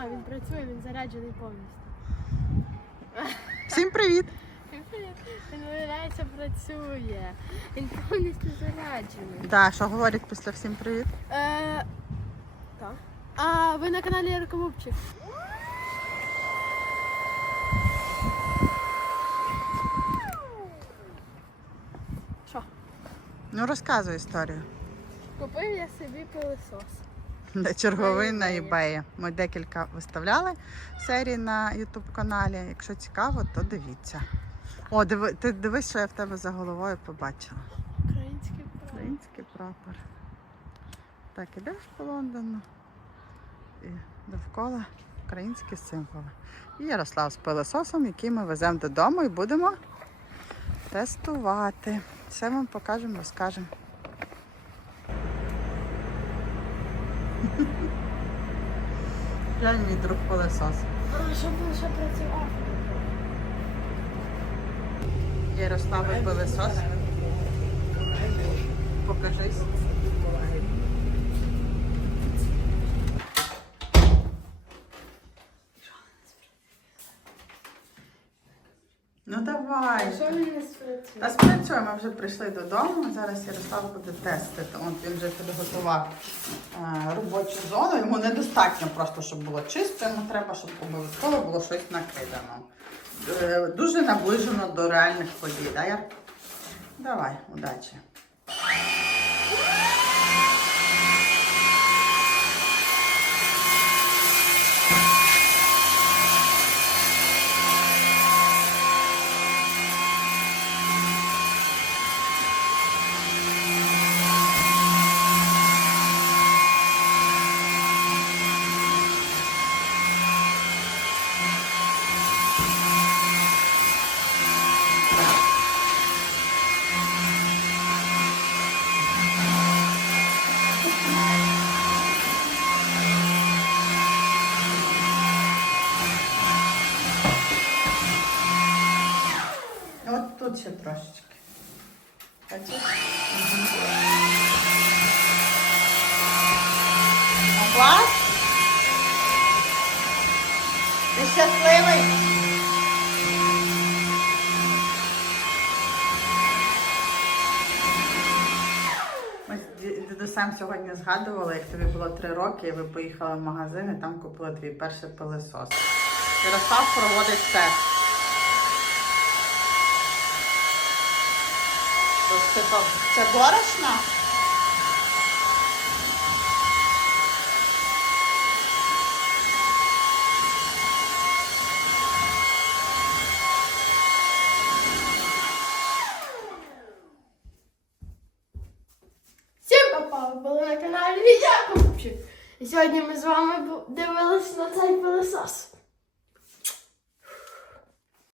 А, він працює, він заряджений повністю. Всім привіт! Він виявляється працює. Він повністю заряджений. Да, що говорять після всім привіт? Е, так. А ви на каналі Яркомубчик. Що? Ну розказуй історію. Купив я собі пилосос. Черговий на eBay. Ми декілька виставляли серій на YouTube каналі. Якщо цікаво, то дивіться. О, диви, ти дивись, що я в тебе за головою побачила. Український прапор. Український прапор. Так, ідеш по Лондону і довкола українські символи. І Ярослав з пилососом, який ми веземо додому і будемо тестувати. Все вам покажемо, розкажемо. Глянь, мій друг пилосос. А, щоб ще працював. Ярославий пилосос. Покажись. Ну давай. Що мені не спрацює? Та спрацює, ми вже прийшли додому. Зараз Ярослав буде тестити. От він вже підготував е, робочу зону. Йому недостатньо просто, щоб було чисто, йому треба, щоб обов'язково було щось накидано. Е, дуже наближено до реальних подій. Да, Яр? Давай, удачі. От тут ще трошечки. Бачиш? Клас? Ти щасливий? Ми з дідусем сьогодні згадували, як тобі було три роки, і ви поїхали в магазин і там купили твій перший пилосос. Ярослав проводить тест. Розсипав. Це папа, були на каналі Якубчик. І сьогодні ми з вами дивились на цей пилосос.